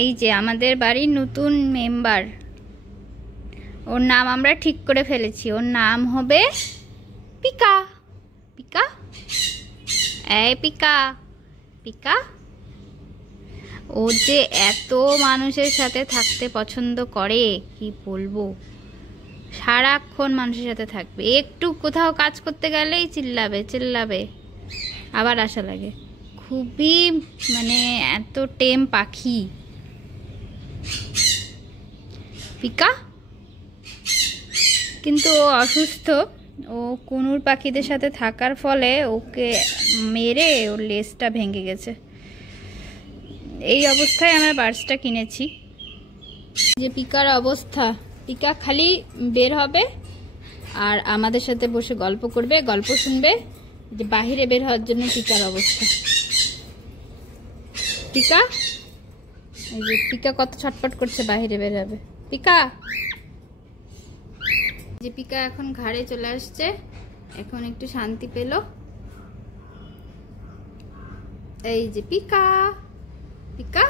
এই যে আমাদের বাড়ির নতুন মেম্বার, ওর নাম আমরা ঠিক করে ফেলেছি। ওর নাম হবে পিকা। পিকা, এই পিকা, পিকা। ও যে এত মানুষের সাথে থাকতে পছন্দ করে কি বলবো, সারাক্ষণ মানুষের সাথে থাকবে। একটু কোথাও কাজ করতে গেলেই চিল্লাবে চিল্লাবে, আবার আশা লাগে। খুবই মানে এত টেম পাখি পিকা। কিন্তু ও অসুস্থ, ও কুনুর পাখিদের সাথে থাকার ফলে ওকে মেরে ওর লেজটা ভেঙে গেছে। এই অবস্থায় আমরা বার্ডসটা কিনেছি। যে পিকার অবস্থা, পিকা খালি বের হবে আর আমাদের সাথে বসে গল্প করবে, গল্প শুনবে। যে বাহিরে বের হওয়ার জন্য পিকার অবস্থা। পিকা, এই যে পিকা কত ছটফট করছে বাহিরে বের হবে। পিকা, যে পিকা এখন ঘাড়ে চলে আসছে, এখন একটু শান্তি পেল। এই যে পিকা, পিকা।